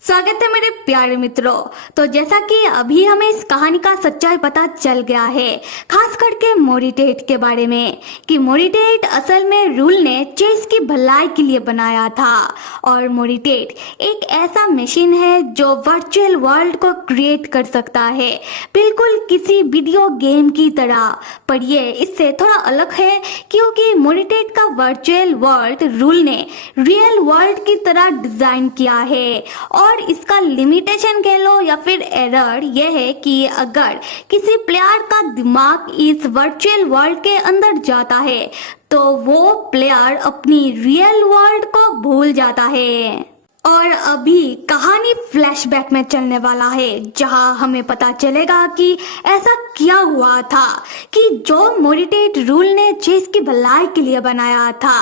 स्वागत है मेरे प्यारे मित्रों। तो जैसा कि अभी हमें इस कहानी का सच्चाई पता चल गया है, खास करके मोरिटेट के बारे में, कि मोरिटेट असल में रूल ने चेस की भलाई के लिए बनाया था। और मोरिटेट एक ऐसा मशीन है जो वर्चुअल वर्ल्ड को क्रिएट कर सकता है, बिल्कुल किसी वीडियो गेम की तरह। पर ये इससे थोड़ा अलग है क्योंकि मोरिटेट का वर्चुअल वर्ल्ड रूल ने रियल वर्ल्ड की तरह डिजाइन किया है। और इसका लिमिटेशन कह लो या फिर एरर यह है कि अगर किसी प्लेयर का दिमाग इस वर्चुअल वर्ल्ड के अंदर जाता है तो वो प्लेयर अपनी रियल वर्ल्ड को भूल जाता है। और अभी कहानी फ्लैशबैक में चलने वाला है, जहां हमें पता चलेगा कि ऐसा क्या हुआ था कि जो मोरिटेट रूल ने चेस की भलाई के लिए बनाया था,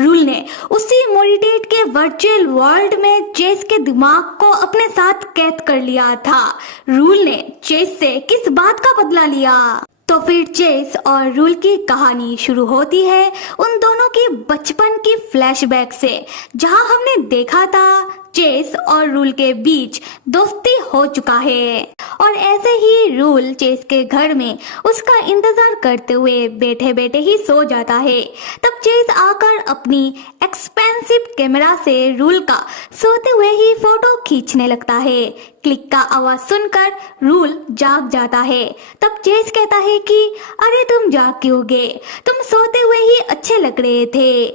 रूल ने उसी मोरिटेट के वर्चुअल वर्ल्ड में चेस के दिमाग को अपने साथ कैद कर लिया था। रूल ने चेस से किस बात का बदला लिया? तो फिर चेस और रूल की कहानी शुरू होती है उन दोनों की बचपन की फ्लैशबैक से, जहां हमने देखा था चेस और रूल के बीच दोस्ती हो चुका है। और ऐसे ही रूल चेस के घर में उसका इंतजार करते हुए बैठे बैठे ही सो जाता है। तब चेस आकर अपनी एक्सपेंसिव कैमरा से रूल का सोते हुए ही फोटो खींचने लगता है। क्लिक का आवाज सुनकर रूल जाग जाता है। तब चेस कहता है कि अरे तुम जाग क्यों गए, तुम सोते हुए ही अच्छे लग रहे थे।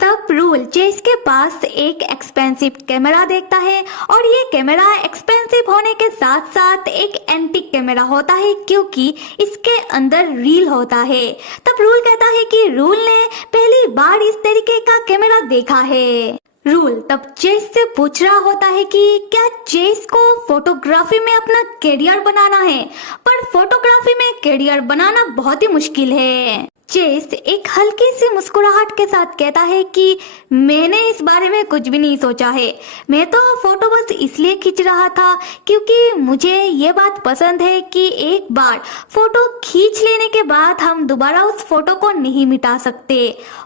तब रूल चेस के पास एक एक्सपेंसिव कैमरा देखता है, और ये कैमरा एक्सपेंसिव होने के साथ साथ एक एंटीक कैमरा होता है क्योंकि इसके अंदर रील होता है। तब रूल कहता है कि रूल ने पहली बार इस तरीके का कैमरा देखा है। रूल तब चेस से पूछ रहा होता है कि क्या चेस को फोटोग्राफी में अपना करियर बनाना है, पर फोटोग्राफी में करियर बनाना बहुत ही मुश्किल है। चेस एक हल्की सी मुस्कुराहट के साथ कहता है कि मैंने इस बारे में कुछ भी नहीं सोचा है, मैं तो फोटो बस इसलिए खींच रहा था क्योंकि मुझे ये बात पसंद है कि एक बार फोटो खींच लेने के बाद हम दोबारा उस फोटो को नहीं मिटा सकते।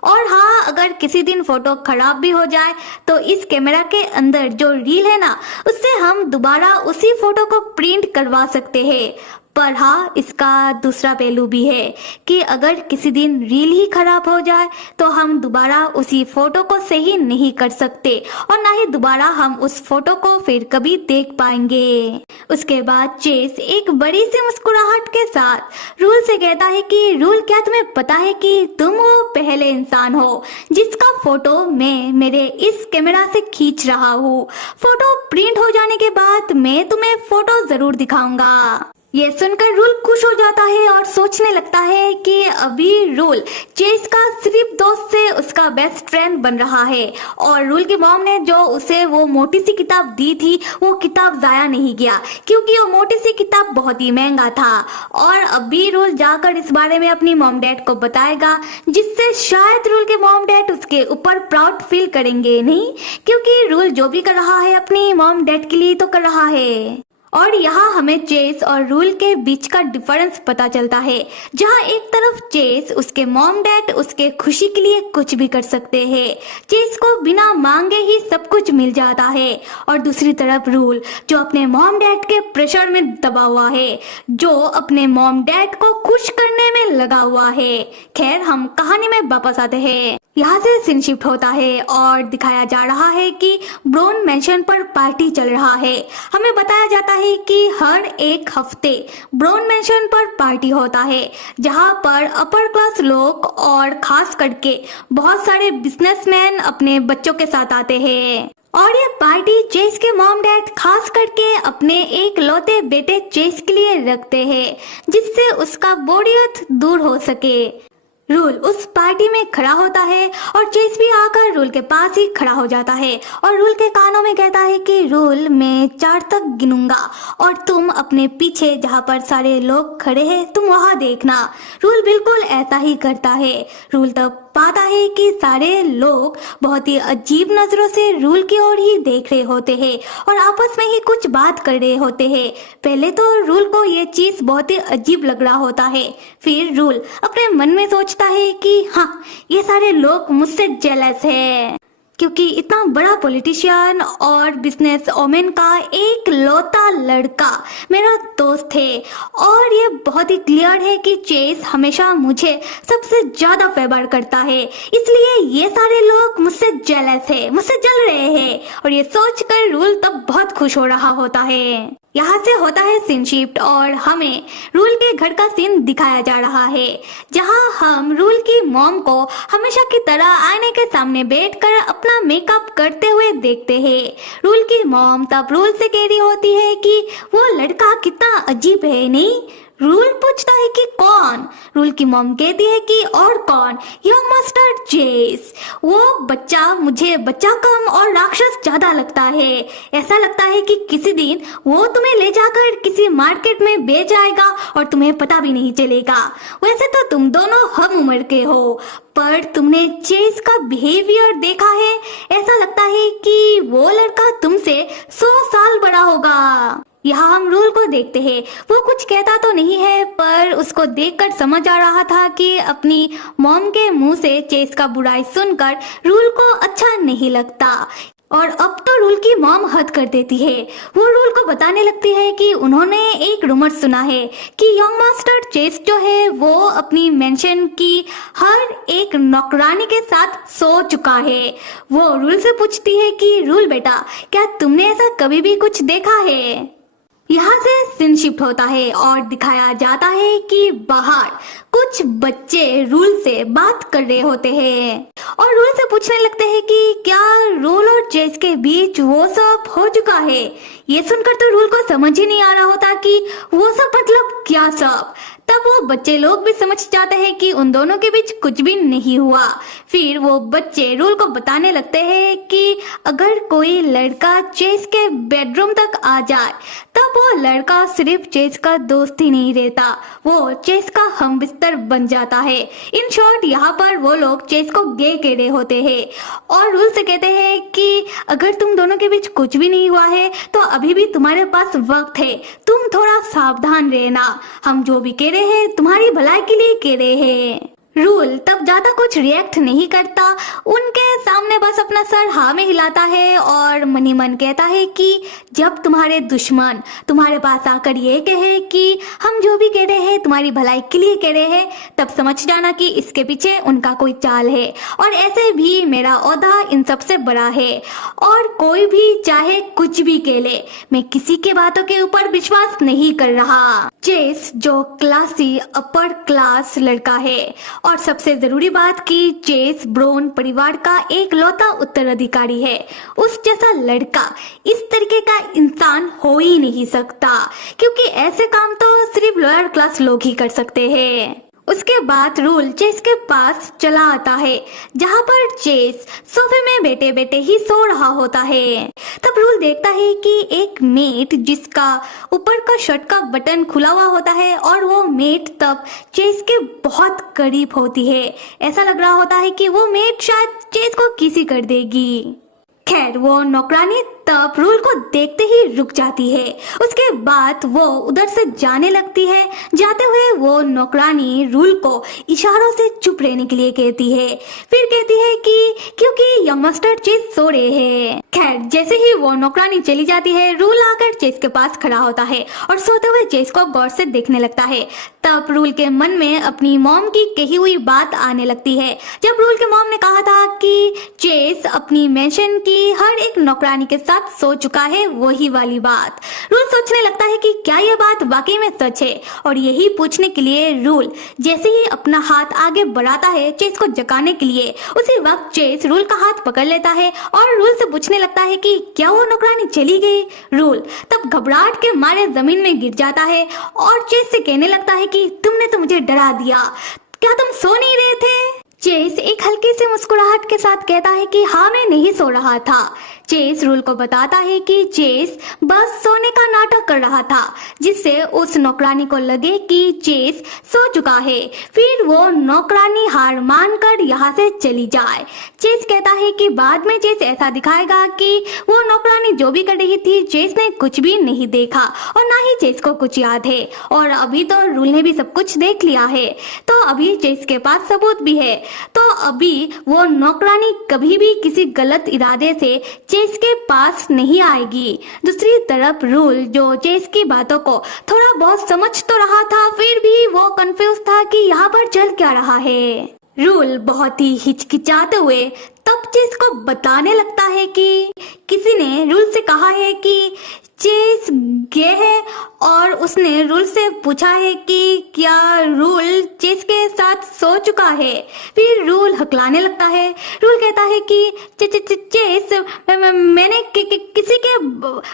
और हाँ, अगर किसी दिन फोटो खराब भी हो जाए तो इस कैमरा के अंदर जो रील है ना, उससे हम दोबारा उसी फोटो को प्रिंट करवा सकते हैं। पर हाँ, इसका दूसरा पहलू भी है कि अगर किसी दिन रील ही खराब हो जाए तो हम दोबारा उसी फोटो को सही नहीं कर सकते, और ना ही दोबारा हम उस फोटो को फिर कभी देख पाएंगे। उसके बाद चेस एक बड़ी सी मुस्कुराहट के साथ रूल से कहता है कि रूल, क्या तुम्हें पता है कि तुम वो पहले इंसान हो जिसका फोटो मैं मेरे इस कैमरा से खींच रहा हूँ। फोटो प्रिंट हो जाने के बाद मैं तुम्हें फोटो जरूर दिखाऊंगा। ये सुनकर रूल खुश हो जाता है और सोचने लगता है कि अभी रूल चेस का सिर्फ दोस्त से उसका बेस्ट फ्रेंड बन रहा है, और रूल की मॉम ने जो उसे वो मोटी सी किताब दी थी वो किताब जाया नहीं गया क्योंकि वो मोटी सी किताब बहुत ही महंगा था। और अभी रूल जाकर इस बारे में अपनी मॉम डैड को बताएगा, जिससे शायद रूल के मॉम डैड उसके ऊपर प्राउड फील करेंगे नहीं, क्योंकि रूल जो भी कर रहा है अपनी मॉम डैड के लिए तो कर रहा है। और यहाँ हमें चेस और रूल के बीच का डिफरेंस पता चलता है, जहाँ एक तरफ चेस उसके मॉम डैड उसके खुशी के लिए कुछ भी कर सकते हैं, चेस को बिना मांगे ही सब कुछ मिल जाता है, और दूसरी तरफ रूल जो अपने मॉम डैड के प्रेशर में दबा हुआ है, जो अपने मॉम डैड को खुश करने में लगा हुआ है। खैर, हम कहानी में वापस आते हैं। यहाँ से सीन शिफ्ट होता है और दिखाया जा रहा है कि ब्राउन मैंशन पर पार्टी चल रहा है। हमें बताया जाता है कि हर एक हफ्ते ब्राउन मैंशन पर पार्टी होता है, जहाँ पर अपर क्लास लोग और खास करके बहुत सारे बिजनेसमैन अपने बच्चों के साथ आते हैं। और ये पार्टी चेस के मॉम डैड खास करके अपने एक लौते बेटे चेस के लिए रखते हैं, जिससे उसका बोरियत दूर हो सके। रूल उस पार्टी में खड़ा होता है और चेस भी आकर रूल के पास ही खड़ा हो जाता है, और रूल के कानों में कहता है कि रूल, मैं 4 तक गिनूंगा और तुम अपने पीछे जहाँ पर सारे लोग खड़े हैं तुम वहाँ देखना। रूल बिल्कुल ऐसा ही करता है। रूल तब पाता है कि सारे लोग बहुत ही अजीब नजरों से रूल की ओर ही देख रहे होते हैं और आपस में ही कुछ बात कर रहे होते हैं। पहले तो रूल को ये चीज बहुत ही अजीब लग रहा होता है, फिर रूल अपने मन में सोचता है कि हाँ, ये सारे लोग मुझसे जेलस है। क्योंकि इतना बड़ा पॉलिटिशियन और बिजनेस ओमेन का एक लौता लड़का मेरा दोस्त है, और ये बहुत ही क्लियर है कि चेस हमेशा मुझे सबसे ज्यादा फेवर करता है, इसलिए ये सारे लोग मुझसे जेलस है, मुझसे जल रहे हैं। और ये सोचकर रूल तब बहुत खुश हो रहा होता है। यहाँ से होता है सीन शिफ्ट और हमें रूल के घर का सीन दिखाया जा रहा है, जहाँ हम रूल की मॉम को हमेशा की तरह आईने के सामने बैठकर अपना मेकअप करते हुए देखते हैं। रूल की मॉम तब रूल से कह रही होती है कि वो लड़का कितना अजीब है, नहीं? रूल पूछता है कि कौन? रूल की मॉम कहती है कि और कौन, यह मास्टर चेस। वो बच्चा मुझे बच्चा कम और राक्षस ज्यादा लगता है। ऐसा लगता है कि किसी दिन वो तुम्हें ले जाकर किसी मार्केट में बेच आएगा और तुम्हें पता भी नहीं चलेगा। वैसे तो तुम दोनों हम उम्र के हो, पर तुमने चेस का बिहेवियर देखा है, ऐसा लगता है कि वो लड़का तुमसे 100 साल बड़ा होगा। यहाँ हम रूल को देखते हैं, वो कुछ कहता तो नहीं है, पर उसको देखकर समझ आ रहा था कि अपनी मॉम के मुंह से चेस का बुराई सुनकर रूल को अच्छा नहीं लगता। और अब तो रूल की मॉम हद कर देती है। वो रूल को बताने लगती है कि उन्होंने एक रूमर सुना है कि यंग मास्टर चेस जो है वो अपनी मेंशन की हर एक नौकरानी के साथ सो चुका है। वो रूल से पूछती है कि रूल बेटा, क्या तुमने ऐसा कभी भी कुछ देखा है? यहाँ से सीन शिफ्ट होता है और दिखाया जाता है कि बाहर कुछ बच्चे रूल से बात कर रहे होते हैं और रूल से पूछने लगते हैं कि क्या रूल और चेस के बीच वो सब हो चुका है। ये सुनकर तो रूल को समझ ही नहीं आ रहा होता कि वो सब मतलब क्या सब। तब वो बच्चे लोग भी समझ जाते हैं कि उन दोनों के बीच कुछ भी नहीं हुआ। फिर वो बच्चे रूल को बताने लगते हैं कि अगर कोई लड़का चेस के बेडरूम तक आ जाए तब वो लड़का सिर्फ चेस का दोस्त ही नहीं रहता, वो चेस का हम बिस्तर बन जाता है। इन शॉर्ट यहाँ पर वो लोग चेस को गे कह रहे होते हैं और रूल से कहते हैं कि अगर तुम दोनों के बीच कुछ भी नहीं हुआ है तो अभी भी तुम्हारे पास वक्त है, तुम थोड़ा सावधान रहना, हम जो भी कह रहे हैं तुम्हारी भलाई के लिए कह रहे हैं। रूल तब ज्यादा कुछ रिएक्ट नहीं करता, उनके सामने बस अपना सर हाँ में हिलाता है और मन ही मन कहता है कि जब तुम्हारे दुश्मन तुम्हारे पास आकर ये कहे कि हम जो भी कह रहे हैं तुम्हारी भलाई के लिए कह रहे हैं, तब समझ जाना कि इसके पीछे उनका कोई चाल है। और ऐसे भी मेरा ओहदा इन सबसे बड़ा है और कोई भी चाहे कुछ भी कह ले, मैं किसी के बातों के ऊपर विश्वास नहीं कर रहा। चेस जो क्लासी अपर क्लास लड़का है और सबसे जरूरी बात कि चेस ब्रोन परिवार का एक लौता उत्तराधिकारी है, उस जैसा लड़का इस तरीके का इंसान हो ही नहीं सकता, क्योंकि ऐसे काम तो सिर्फ लोअर क्लास लोग ही कर सकते हैं। उसके बाद रूल चेस के पास चला आता है, जहाँ पर चेस सोफे में बैठे बैठे ही सो रहा होता है। तब रूल देखता है कि एक मेट जिसका ऊपर का शर्ट का बटन खुला हुआ होता है और वो मेट तब चेस के बहुत करीब होती है। ऐसा लग रहा होता है कि वो मेट शायद चेस को किसी कर देगी। खैर वो नौकरानी तब रूल को देखते ही रुक जाती है। उसके बाद वो उधर से जाने लगती है। जाते हुए वो नौकरानी रूल को इशारों से चुप रहने के लिए कहती है। फिर कहती है कि क्योंकि यंग मास्टर चेस सो रहे हैं। खैर जैसे ही वो नौकरानी चली जाती है, रूल आकर चेस के पास खड़ा होता है और सोते हुए चेस को गौर से देखने लगता है। तब रूल के मन में अपनी मॉम की कही हुई बात आने लगती है, जब रूल के मॉम ने कहा था कि चेस अपनी मेंशन की हर एक नौकरानी के साथ सो चुका है, वही वाली बात। रूल सोचने लगता है कि क्या यह बात वाकई में सच है, और यही पूछने के लिए रूल जैसे ही अपना हाथ आगे बढ़ाता है चेस को जगाने के लिए, उसी वक्त चेस रूल का हाथ पकड़ लेता है और रूल से पूछने लगता है कि क्या वो नौकरानी चली गई। रूल तब घबराहट के मारे जमीन में गिर जाता है और चेस से कहने लगता है कि तुमने तो मुझे डरा दिया, क्या तुम सो नहीं रहे थे? चेस एक हल्की सी मुस्कुराहट के साथ कहता है कि हाँ मैं नहीं सो रहा था। चेस रूल को बताता है कि चेस बस सोने का नाटक कर रहा था, जिससे उस नौकरानी को लगे कि चेस सो चुका है। फिर वो नौकरानी हार मानकर यहाँ से चली जाए। चेस कहता है कि बाद में चेस ऐसा दिखाएगा कि वो नौकरानी जो भी कर रही थी चेस ने कुछ भी नहीं देखा और ना ही चेस को कुछ याद है। और अभी तो रूल ने भी सब कुछ देख लिया है, तो अभी चेस के पास सबूत भी है। तो अभी वो नौकरानी कभी भी किसी गलत इरादे से चेस के पास नहीं आएगी। दूसरी तरफ रूल, जो चेस की बातों को थोड़ा बहुत समझ तो रहा था, फिर भी वो कंफ्यूज था कि यहाँ पर चल क्या रहा है। रूल बहुत ही हिचकिचाते हुए तब चेस को बताने लगता है कि किसी ने रूल से कहा है कि चेस गे है, और उसने रूल से पूछा है कि क्या रूल चेस के साथ सो चुका है। फिर रूल हकलाने लगता है। रूल कहता है कि चेस मैंने किसी के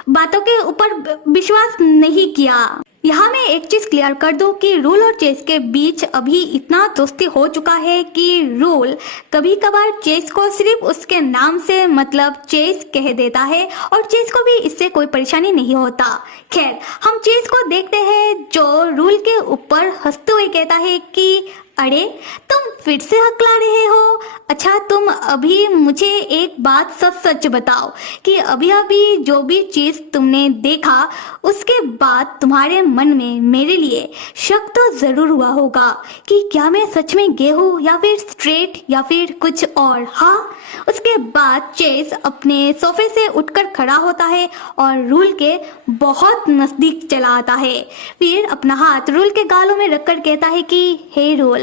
बातों के ऊपर विश्वास नहीं किया। यहाँ मैं एक चीज क्लियर कर दूं कि रूल और चेस के बीच अभी इतना दोस्ती हो चुका है कि रूल कभी कभार चेस को सिर्फ उसके नाम से मतलब चेस कह देता है और चेस को भी इससे कोई परेशानी नहीं होता। खैर, हम चेस को देखते हैं जो रूल के ऊपर हंसते हुए कहता है कि अरे तुम फिर से हकला रहे हो। अच्छा, तुम अभी मुझे एक बात सच सच बताओ कि अभी अभी जो भी चीज तुमने देखा उसके बाद तुम्हारे मन में मेरे लिए शक तो जरूर हुआ होगा कि क्या मैं सच में गे हूँ या फिर स्ट्रेट या फिर कुछ और। हाँ, उसके बाद चेस अपने सोफे से उठकर खड़ा होता है और रूल के बहुत नजदीक चला आता है। फिर अपना हाथ रूल के गालों में रखकर कहता है कि हे रूल,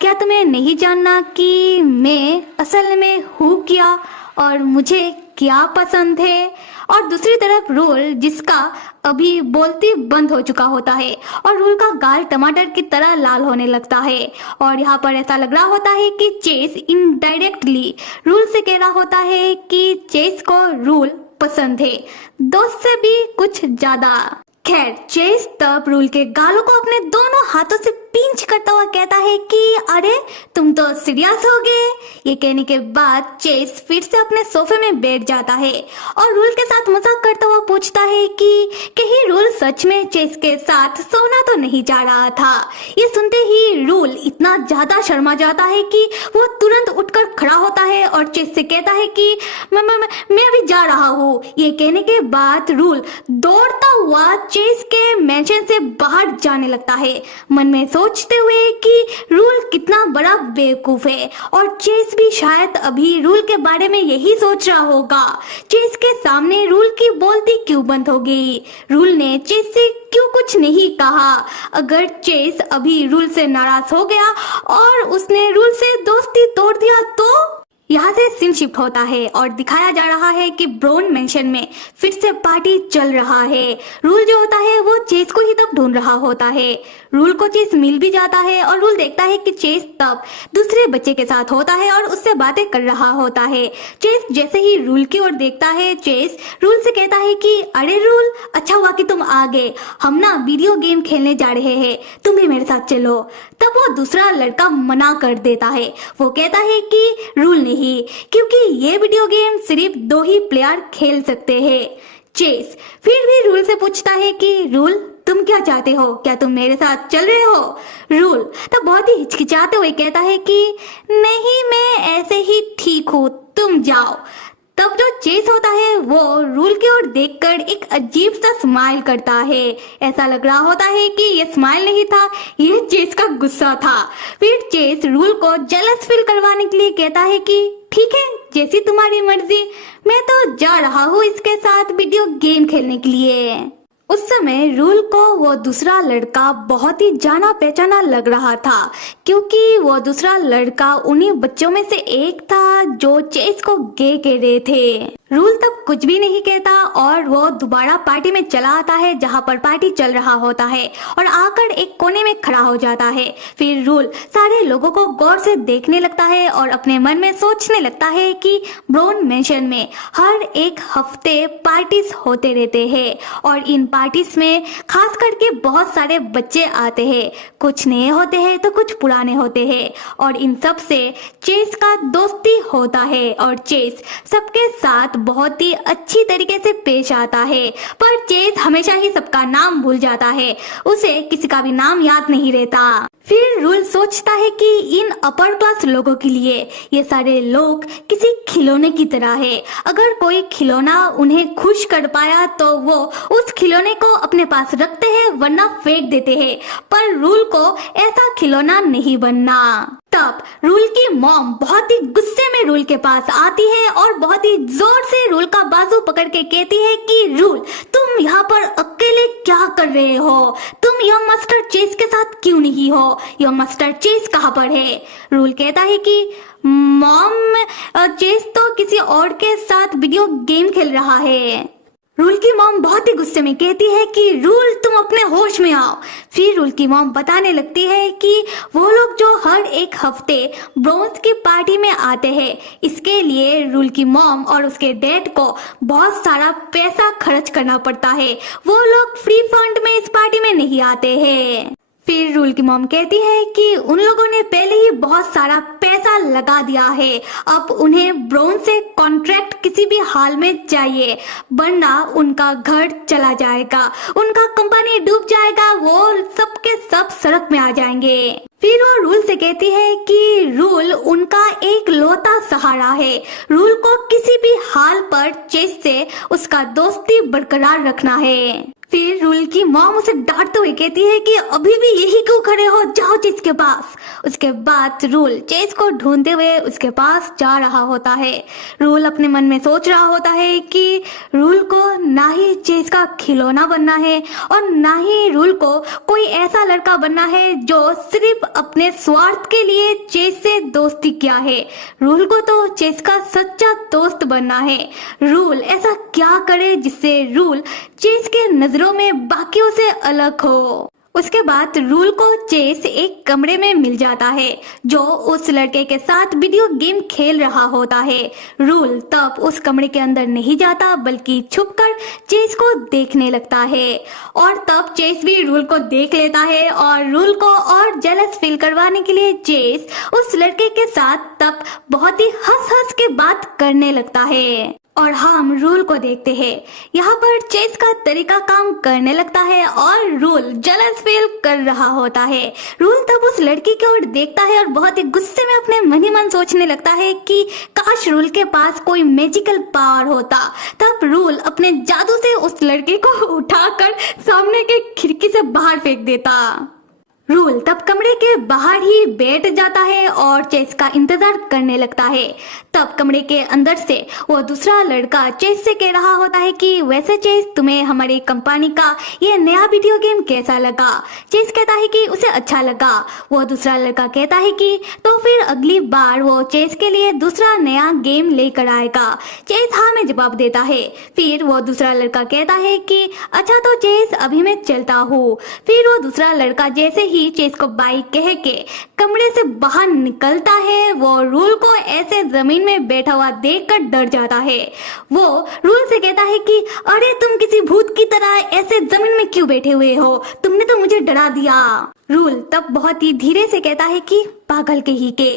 क्या तुम्हें नहीं जानना कि मैं असल में हूँ क्या और मुझे क्या पसंद है। और दूसरी तरफ रूल, जिसका अभी बोलती बंद हो चुका होता है और रूल का गाल टमाटर की तरह लाल होने लगता है, और यहाँ पर ऐसा लग रहा होता है कि चेस इनडायरेक्टली रूल से कह रहा होता है कि चेस को रूल पसंद है, दोस्त से भी कुछ ज्यादा। खैर, चेस तब रूल के गालों को अपने दोनों हाथों से पिंच करता हुआ कहता है कि अरे तुम तो सीरियस हो गए। ये कहने के बाद चेस फिर से अपने सोफे में बैठ जाता है और रूल के साथ मजाक करता हुआ पूछता है कि कहीं रूल सच में चेस के साथ सोना तो नहीं जा रहा था। ये सुनते ही रूल इतना ज्यादा शर्मा जाता है कि वो तुरंत उठकर खड़ा होता है और चेस से कहता है कि मैं अभी जा रहा हूँ। ये कहने के बाद रूल दौड़ता हुआ चेस के मैंशन से बाहर जाने लगता है, मन में सोचते हुए कि रूल कितना बड़ा बेवकूफ है और चेस भी शायद अभी रूल के बारे में यही सोच रहा होगा। चेस के सामने रूल की बोलती क्यों बंद हो गई? रूल ने चेस से क्यों कुछ नहीं कहा? अगर चेस अभी रूल से नाराज हो गया और उसने रूल से दोस्ती तोड़ दिया तो? यहाँ से सीन शिफ्ट होता है और दिखाया जा रहा है कि ब्रोन मेंशन में फिर से पार्टी चल रहा है। रूल जो होता है वो चेस को ही तब ढूंढ रहा होता है। रूल को चेस मिल भी जाता है और रूल देखता है कि चेस तब दूसरे बच्चे के साथ होता है और उससे बातें कर रहा होता है। चेस जैसे ही रूल की ओर देखता है, चेस रूल से कहता है कि अरे रूल, अच्छा हुआ कि तुम आ गए, हम ना वीडियो गेम खेलने जा रहे हैं, तुम भी मेरे साथ चलो। तब वो दूसरा लड़का मना कर देता है। वो कहता है कि रूल नहीं, क्योंकि ये वीडियो गेम सिर्फ 2 ही प्लेयर खेल सकते हैं। चेस फिर भी रूल से पूछता है कि रूल, तुम क्या चाहते हो? क्या तुम मेरे साथ चल रहे हो? रूल तब बहुत ही हिचकिचाते हुए कहता है कि नहीं, मैं ऐसे ही ठीक हूँ, तुम जाओ। तब जो चेस होता है वो रूल की ओर देखकर एक अजीब सा स्माइल करता है। ऐसा लग रहा होता है कि ये स्माइल नहीं था, ये चेस का गुस्सा था। फिर चेस रूल को जेलस फील करवाने के लिए कहता है कि ठीक है, जैसी तुम्हारी मर्जी, मैं तो जा रहा हूँ इसके साथ वीडियो गेम खेलने के लिए। उस समय रूल को वो दूसरा लड़का बहुत ही जाना पहचाना लग रहा था, क्योंकि वो दूसरा लड़का उन्हीं बच्चों में से एक था जो चेस को गे कह रहे थे। रूल तब कुछ भी नहीं कहता और वो दोबारा पार्टी में चला आता है जहाँ पर पार्टी चल रहा होता है और आकर एक कोने में खड़ा हो जाता है। फिर रूल सारे लोगों को गौर से देखने लगता है और अपने मन में सोचने लगता है कि ब्रोन मेंशन में हर एक हफ्ते पार्टीज होते रहते हैं और इन पार्टीज में खास करके बहुत सारे बच्चे आते हैं, कुछ नए होते हैं तो कुछ पुराने होते हैं, और इन सब से चेस का दोस्ती होता है और चेस सबके साथ बहुत ही अच्छी तरीके से पेश आता है। पर चेस हमेशा ही सबका नाम भूल जाता है, उसे किसी का भी नाम याद नहीं रहता। फिर रूल सोचता है कि इन अपर क्लास लोगों के लिए ये सारे लोग किसी खिलौने की तरह है। अगर कोई खिलौना उन्हें खुश कर पाया तो वो उस खिलौने को अपने पास रखते हैं वरना फेंक देते हैं, पर रूल को ऐसा खिलौना नहीं बनना। तब रूल की मॉम बहुत ही गुस्से में रूल के पास आती है और बहुत ही जोर से रूल का बाजू पकड़ के कहती है कि रूल, तुम यहाँ पर अकेले क्या कर रहे हो? तुम यंग मास्टर चेस के साथ क्यों नहीं हो? यंग मास्टर चेस कहाँ पर है? रूल कहता है कि मॉम, चेस तो किसी और के साथ वीडियो गेम खेल रहा है। रूल की मॉम बहुत ही गुस्से में कहती है कि रूल, तुम अपने होश में आओ। फिर रूल की मॉम बताने लगती है कि वो लोग जो हर एक हफ्ते ब्रोंज की पार्टी में आते हैं, इसके लिए रूल की मॉम और उसके डैड को बहुत सारा पैसा खर्च करना पड़ता है। वो लोग फ्री फंड में इस पार्टी में नहीं आते हैं। फिर रूल की मॉम कहती है कि उन लोगों ने पहले ही बहुत सारा पैसा लगा दिया है, अब उन्हें ब्रोंज से कॉन्ट्रैक्ट किसी भी हाल में चाहिए, वरना उनका घर चला जाएगा, उनका कंपनी डूब जाएगा, वो सबके सब सड़क में आ जाएंगे। फिर वो रूल से कहती है कि रूल उनका एक लौता सहारा है, रूल को किसी भी हाल पर चेस से उसका दोस्ती बरकरार रखना है। फिर रूल की मॉम उसे डांटते हुए कहती है कि अभी भी यही क्यों खड़े हो, जाओ चेस के पास। उसके बाद रूल चेस को ढूंढते हुए उसके पास जा रहा होता है। रूल अपने मन में सोच रहा होता है कि रूल को ना ही चेस का खिलौना बनना है और ना ही रूल को कोई ऐसा लड़का बनना है जो सिर्फ अपने स्वार्थ के लिए चेस से दोस्ती किया है। रूल को तो चेस का सच्चा दोस्त बनना है। रूल ऐसा क्या करे जिससे रूल चेस के नजरों में बाकियों से अलग हो। उसके बाद रूल को चेस एक कमरे में मिल जाता है जो उस लड़के के साथ वीडियो गेम खेल रहा होता है। रूल तब उस कमरे के अंदर नहीं जाता बल्कि छुपकर चेस को देखने लगता है और तब चेस भी रूल को देख लेता है और रूल को और जेलस फील करवाने के लिए चेस उस लड़के के साथ तब बहुत ही हंस हंस के बात करने लगता है। और हम रूल को देखते हैं, यहाँ पर चेस का तरीका काम करने लगता है और रूल जेलस फील कर रहा होता है। रूल तब उस लड़की की ओर देखता है और बहुत ही गुस्से में अपने मन ही मन सोचने लगता है कि काश रूल के पास कोई मैजिकल पावर होता। तब रूल अपने जादू से उस लड़के को उठाकर सामने के खिड़की से बाहर फेंक देता। रूल तब कमरे के बाहर ही बैठ जाता है और चेस का इंतजार करने लगता है। तब कमरे के अंदर से वो दूसरा लड़का चेस से कह रहा होता है कि वैसे चेस, तुम्हें हमारी कंपनी का ये नया वीडियो गेम कैसा लगा? चेस कहता है कि उसे अच्छा लगा। वो दूसरा लड़का कहता है कि तो फिर अगली बार वो चेस के लिए दूसरा नया गेम लेकर आएगा। चेस हाँ में जवाब देता है। फिर वो दूसरा लड़का कहता है कि अच्छा तो चेस, अभी मैं चलता हूँ। फिर वो दूसरा लड़का जैसे ही चेस को बाय कह के कमरे से बाहर निकलता है, वो रूल को ऐसे जमीन में बैठा हुआ देखकर डर जाता है। वो रूल से कहता है कि अरे तुम किसी भूत की तरह ऐसे जमीन में क्यों बैठे हुए हो, तुमने तो मुझे डरा दिया। रूल तब बहुत ही धीरे से कहता है कि पागल के ही के।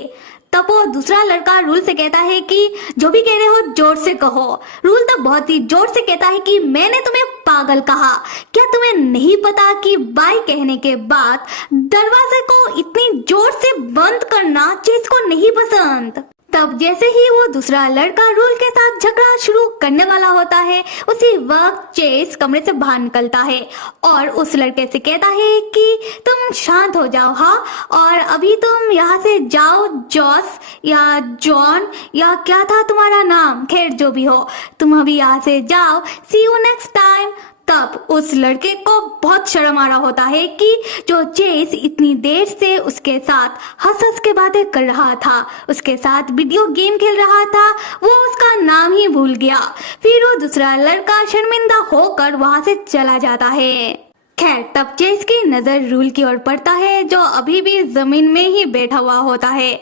तब वो दूसरा लड़का रूल से कहता है कि जो भी कह रहे हो जोर से कहो। रूल तब बहुत ही जोर से कहता है कि मैंने तुम्हें पागल कहा? क्या तुम्हें नहीं पता कि बाय कहने के बाद दरवाजे को इतनी जोर से बंद करना चेस को नहीं पसंद? तब जैसे ही वो दूसरा लड़का रूल के साथ झगड़ा शुरू करने वाला होता है, उसी वक्त चेस कमरे से बाहर निकलता है और उस लड़के से कहता है कि तुम शांत हो जाओ, हाँ, और अभी तुम यहाँ से जाओ। जॉस या जॉन या क्या था तुम्हारा नाम, खैर जो भी हो, तुम अभी यहाँ से जाओ। सी यू नेक्स्ट टाइम। तब उस लड़के को बहुत शर्म आ रहा होता है कि जो चेस इतनी देर से उसके साथ हंस हंस के बातें कर रहा था, उसके साथ वीडियो गेम खेल रहा था, वो उसका नाम ही भूल गया। फिर वो दूसरा लड़का शर्मिंदा होकर वहां से चला जाता है। खैर तब चेस की नजर रूल की ओर पड़ता है जो अभी भी जमीन में ही बैठा हुआ होता है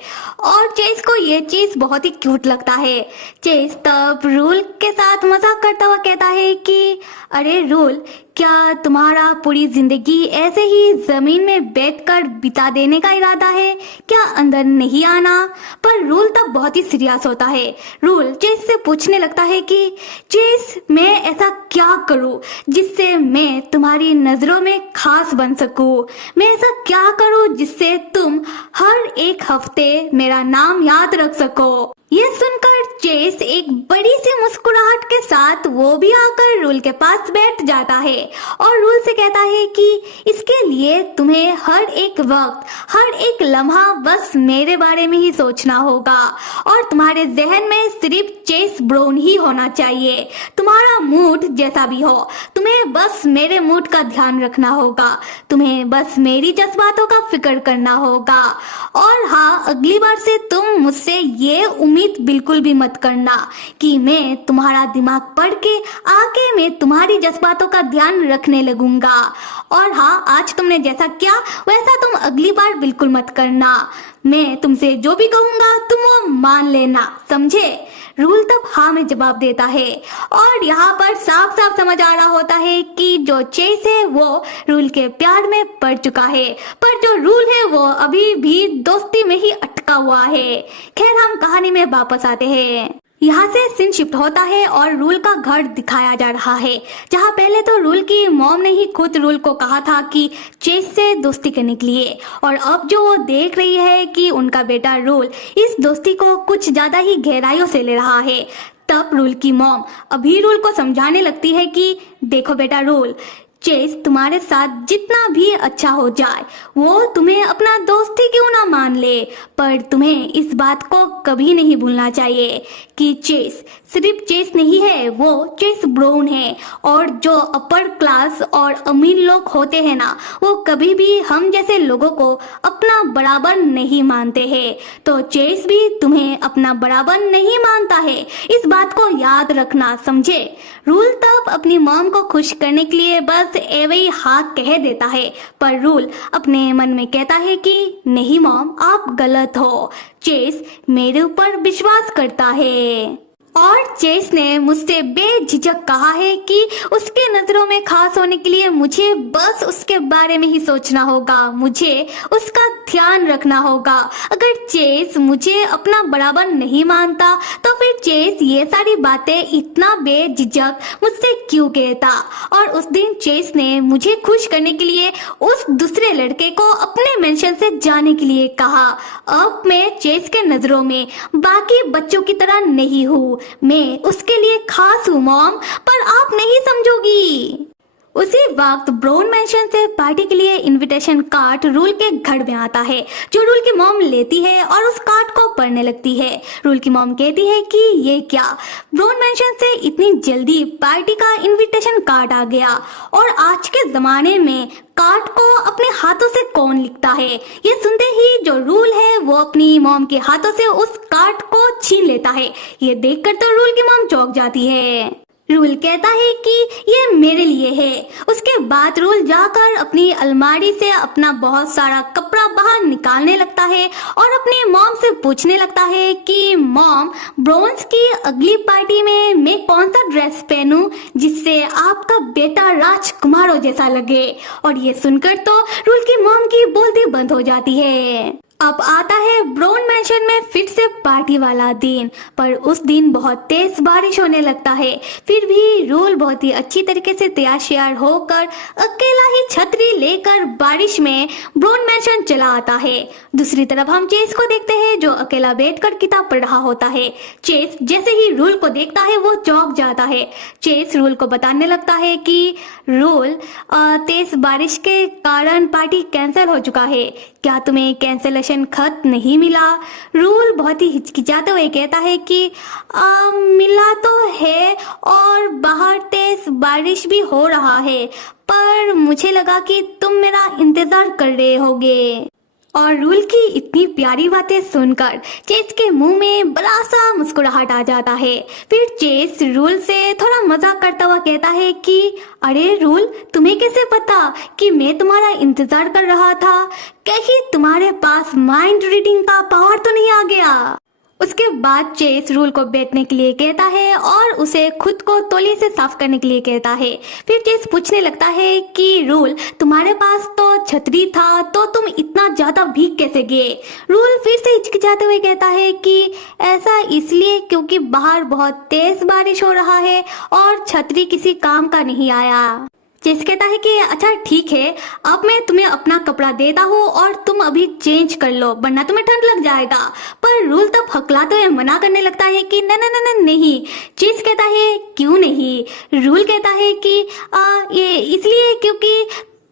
और चेस को ये चीज बहुत ही क्यूट लगता है। चेस तब रूल के साथ मजाक करता हुआ कहता है कि अरे रूल, क्या तुम्हारा पूरी जिंदगी ऐसे ही जमीन में बैठकर बिता देने का इरादा है? क्या अंदर नहीं आना? पर रूल तब बहुत ही सीरियस होता है। रूल चेस से पूछने लगता है कि चेस, मैं ऐसा क्या करूं जिससे मैं तुम्हारी नजरों में खास बन सकूं? मैं ऐसा क्या करूं जिससे तुम हर एक हफ्ते मेरा नाम याद रख सको? यह सुनकर चेस एक बड़ी सी मुस्कुराहट के साथ वो भी आकर रूल के पास बैठ जाता है और रूल से कहता है कि इसके लिए तुम्हें हर एक वक्त, हर एक लम्हा बस मेरे बारे में ही सोचना होगा और तुम्हारे जहन में सिर्फ चेस ब्राउन ही होना चाहिए। तुम्हारा मूड जैसा भी हो, तुम्हें बस मेरे मूड का ध्यान रखना होगा, तुम्हें बस मेरी जज्बातों का फिक्र करना होगा। और हाँ, अगली बार से तुम मुझसे ये उम्मीद बिल्कुल भी मत करना कि मैं तुम्हारा दिमाग पढ़ के आके मैं तुम्हारी जज्बातों का ध्यान रखने लगूंगा। और हाँ, आज तुमने जैसा किया वैसा तुम अगली बार बिल्कुल मत करना। मैं तुमसे जो भी कहूंगा तुम वो मान लेना, समझे? रूल तब हाँ में जवाब देता है और यहाँ पर साफ साफ समझ आ रहा होता है कि जो चेस है वो रूल के प्यार में पड़ चुका है, पर जो रूल है वो अभी भी दोस्ती में ही अटका हुआ है। खैर, हम कहानी में वापस आते हैं। यहाँ से सीन शिफ्ट होता है और रूल का घर दिखाया जा रहा है, जहाँ पहले तो रूल की मॉम ने ही खुद रूल को कहा था कि चेस से दोस्ती करने के लिए, और अब जो वो देख रही है कि उनका बेटा रूल इस दोस्ती को कुछ ज्यादा ही गहराइयों से ले रहा है। तब रूल की मॉम अभी रूल को समझाने लगती है कि देखो बेटा रूल, चेस तुम्हारे साथ जितना भी अच्छा हो जाए वो तुम्हें अपना दोस्त ही क्यों ना मान ले, पर तुम्हें इस बात को कभी नहीं भूलना चाहिए कि चेस सिर्फ चेस नहीं है, वो चेस ब्राउन है। और जो अपर क्लास और अमीर लोग होते हैं ना, वो कभी भी हम जैसे लोगों को अपना बराबर नहीं मानते हैं, तो चेस भी तुम्हें अपना बराबर नहीं मानता है। इस बात को याद रखना, समझे? रूल तब अपनी मॉम को खुश करने के लिए बस एवे ही हाँ कह देता है, पर रूल अपने मन में कहता है कि नहीं मॉम, आप गलत हो, चेस मेरे ऊपर विश्वास करता है और चेस ने मुझसे बेझिझक कहा है कि उसके नजरों में खास होने के लिए मुझे बस उसके बारे में ही सोचना होगा, मुझे उसका ध्यान रखना होगा। अगर चेस मुझे अपना बराबर नहीं मानता तो फिर चेस ये सारी बातें इतना बेझिझक मुझसे क्यों कहता। और उस दिन चेस ने मुझे खुश करने के लिए उस दूसरे लड़के को अपने मेंशन से जाने के लिए कहा। अब मैं चेस के नजरों में बाकी बच्चों की तरह नहीं हूँ, मैं उसके लिए खास हूँ मॉम, पर आप नहीं समझोगी। उसी वक्त ब्राउन मैंशन से पार्टी के लिए इनविटेशन कार्ड रूल के घर में आता है, जो रूल की मॉम लेती है और उस कार्ड को पढ़ने लगती है। रूल की मॉम कहती है कि ये क्या, ब्राउन मैंशन से इतनी जल्दी पार्टी का इनविटेशन कार्ड आ गया, और आज के जमाने में कार्ड को अपने हाथों से कौन लिखता है। ये सुनते ही जो रूल है वो अपनी मॉम के हाथों से उस कार्ड को छीन लेता है। ये देखकर तो रूल की मॉम चौंक जाती है। रूल कहता है कि ये मेरे लिए है। उसके बाद रूल जाकर अपनी अलमारी से अपना बहुत सारा कपड़ा बाहर निकालने लगता है और अपनी मॉम से पूछने लगता है कि मॉम, ब्रोंस की अगली पार्टी में मैं कौन सा ड्रेस पहनूं जिससे आपका बेटा राजकुमारों जैसा लगे। और ये सुनकर तो रूल की मॉम की बोलती बंद हो जाती है। अब आता है ब्राउन मैंशन में फिर से पार्टी वाला दिन, पर उस दिन बहुत तेज बारिश होने लगता है। फिर भी रूल बहुत ही अच्छी तरीके से तैयार श्यार होकर अकेला ही छतरी लेकर बारिश में ब्राउन मैंशन चला आता है। दूसरी तरफ हम चेस को देखते हैं जो अकेला बैठकर किताब पढ़ रहा होता है। चेस जैसे ही रूल को देखता है वो चौंक जाता है। चेस रूल को बताने लगता है कि रूल, तेज बारिश के कारण पार्टी कैंसिल हो चुका है, क्या तुम्हें कैंसिलेशन खत नहीं मिला। रूल बहुत ही हिचकिचाते हुए कहता है कि मिला तो है और बाहर तेज बारिश भी हो रहा है, पर मुझे लगा कि तुम मेरा इंतजार कर रहे होगे। और रूल की इतनी प्यारी बातें सुनकर चेस के मुंह में बड़ा सा मुस्कुराहट आ जाता है। फिर चेस रूल से थोड़ा मजाक करता हुआ कहता है कि अरे रूल, तुम्हें कैसे पता कि मैं तुम्हारा इंतजार कर रहा था? कहीं तुम्हारे पास माइंड रीडिंग का पावर तो नहीं आ गया? उसके बाद चेस रूल को बैठने के लिए कहता है और उसे खुद को तौलिए से साफ करने के लिए कहता है। फिर चेस पूछने लगता है कि रूल, तुम्हारे पास तो छतरी था तो तुम इतना ज्यादा भीग कैसे गए? रूल फिर से हिचकिचाते हुए कहता है कि ऐसा इसलिए क्योंकि बाहर बहुत तेज बारिश हो रहा है और छतरी किसी काम का नहीं आया। चेस कहता है कि अच्छा ठीक है, अब मैं तुम्हें अपना कपड़ा देता हूँ और तुम अभी चेंज कर लो वरना तुम्हें ठंड लग जाएगा। पर रूल तब हकलाते हुए मना करने लगता है कि न न न न नहीं। चेस कहता है क्यों नहीं? रूल कहता है कि ये इसलिए क्योंकि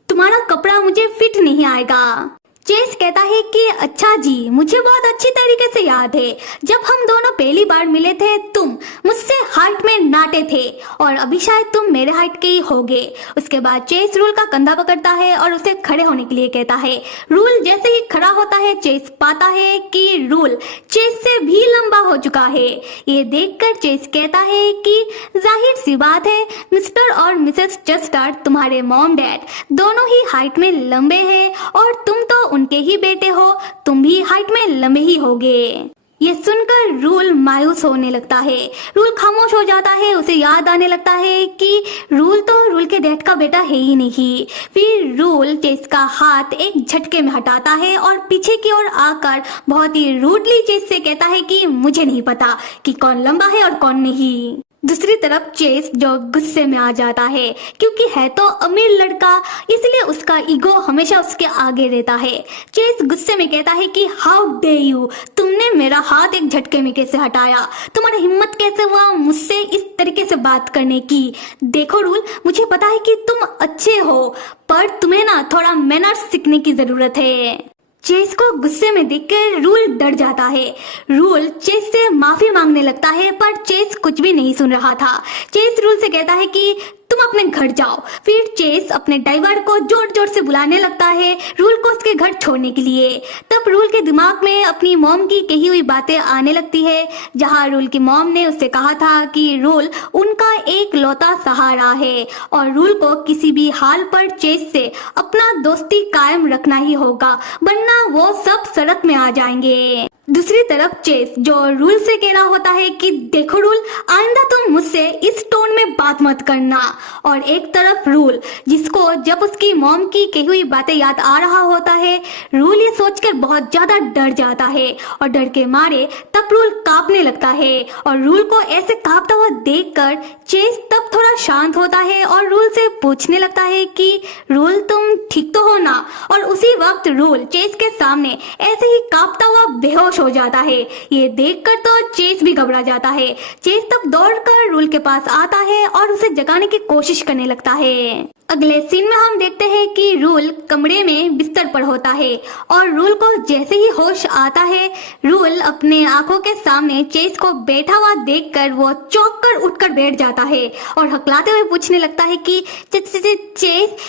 तुम्हारा कपड़ा मुझे फिट नहीं आएगा। चेस कहता है कि अच्छा जी, मुझे बहुत अच्छी तरीके से याद है जब हम दोनों पहली बार मिले थे तुम मुझसे हाइट में नाटे थे और अभी शायद तुम मेरे हाइट के ही होगे। उसके बाद चेस रूल का कंधा पकड़ता है और उसे खड़े होने के लिए कहता है। रूल जैसे ही खड़ा होता है चेस पाता है कि रूल चेस से भी लंबा हो चुका है। ये देखकर चेस कहता है कि जाहिर सी बात है मिस्टर और मिसेस चेस्टर तुम्हारे मॉम डैड दोनों ही हाइट में लंबे हैं और तुम तो उनके ही बेटे हो, तुम भी हाइट में लंबे ही होगे। ये सुनकर रूल मायूस होने लगता है। रूल खामोश हो जाता है। उसे याद आने लगता है कि रूल तो रूल के डैड का बेटा है ही नहीं। फिर रूल चेस का हाथ एक झटके में हटाता है और पीछे की ओर आकर बहुत ही रूडली चेस से कहता है कि मुझे नहीं पता कि कौन लंबा है और कौन नहीं। दूसरी तरफ चेस जो गुस्से में आ जाता है क्योंकि है तो अमीर लड़का, इसलिए उसका ईगो हमेशा उसके आगे रहता है। चेस गुस्से में कहता है कि हाउ डे यू, तुमने मेरा हाथ एक झटके में कैसे हटाया? तुम्हारा हिम्मत कैसे हुआ मुझसे इस तरीके से बात करने की? देखो रूल, मुझे पता है कि तुम अच्छे हो पर तुम्हें ना थोड़ा मैनर्स सीखने की जरूरत है। चेस को गुस्से में देखकर रूल डर जाता है। रूल चेस से माफी मांगने लगता है पर चेस कुछ भी नहीं सुन रहा था। चेस रूल से कहता है कि तुम अपने घर जाओ। फिर चेस अपने ड्राइवर को जोर जोर से बुलाने लगता है रूल को उसके घर छोड़ने के लिए। तब रूल के दिमाग में अपनी मॉम की कही हुई बातें आने लगती है, जहां रूल की मॉम ने उससे कहा था कि रूल उनका एक लौता सहारा है और रूल को किसी भी हाल पर चेस से अपना दोस्ती कायम रखना ही होगा वरना वो सब सड़क में आ जाएंगे। दूसरी तरफ चेस जो रूल से कह रहा होता है कि देखो रूल, आइंदा तुम मुझसे इस टोन में बात मत करना। और एक तरफ रूल जिसको जब उसकी मॉम की कही हुई बातें याद आ रहा होता है, रूल ये सोचकर बहुत ज्यादा डर जाता है और डर के मारे तब रूल कांपने लगता है। और रूल को ऐसे कांपता हुआ देखकर चेस तब थोड़ा शांत होता है और रूल से पूछने लगता है कि रूल तुम ठीक तो हो ना? और उसी वक्त रूल चेस के सामने ऐसे ही कांपता हुआ बेहोश हो जाता है। ये देखकर तो चेस भी घबरा जाता है। चेस तब दौड़कर रूल के पास आता है और उसे जगाने की कोशिश करने लगता है। अगले सीन में हम देखते हैं कि रूल कमरे में बिस्तर पर होता है और रूल को जैसे ही होश आता है रूल अपने आंखों के सामने चेस को बैठा हुआ देखकर वो चौंक कर उठकर बैठ जाता है और हकलाते हुए पूछने लगता है कि चेस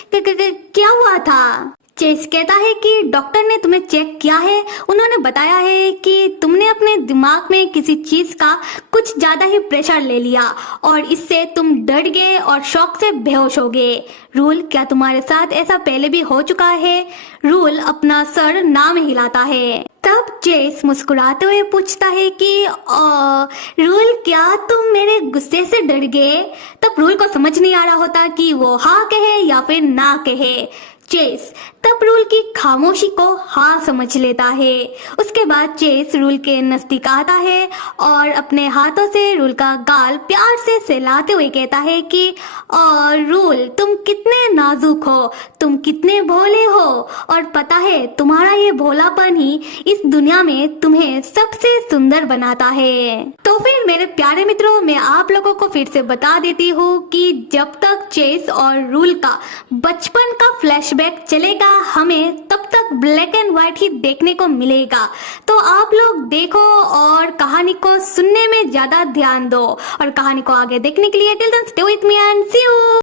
क्या हुआ था? चेस कहता है कि डॉक्टर ने तुम्हें चेक किया है, उन्होंने बताया है कि तुमने अपने दिमाग में किसी चीज का कुछ ज्यादा ही प्रेशर ले लिया और इससे तुम डर गए और शौक से बेहोश हो गए। रूल, क्या तुम्हारे साथ ऐसा पहले भी हो चुका है? रूल अपना सर ना में हिलाता है। तब चेस मुस्कुराते हुए पूछता है कि रूल, क्या तुम मेरे गुस्से से डर गए? तब रूल को समझ नहीं आ रहा होता कि वो हाँ कहे या फिर ना कहे। चेस तब रूल की खामोशी को हाँ समझ लेता है। उसके बाद चेस रूल के नजदीक आता है और अपने हाथों से रूल का गाल प्यार से सहलाते हुए कहता है कि रूल, तुम कितने नाजुक हो, तुम कितने भोले हो और पता है तुम्हारा ये भोलापन ही इस दुनिया में तुम्हें सबसे सुंदर बनाता है। तो फिर मेरे प्यारे मित्रों, मैं आप लोगों को फिर से बता देती हूँ कि जब तक चेस और रूल का बचपन का फ्लैशबैक चलेगा हमें तब तक ब्लैक एंड व्हाइट ही देखने को मिलेगा। तो आप लोग देखो और कहानी को सुनने में ज्यादा ध्यान दो और कहानी को आगे देखने के लिए till then stay with me and see you.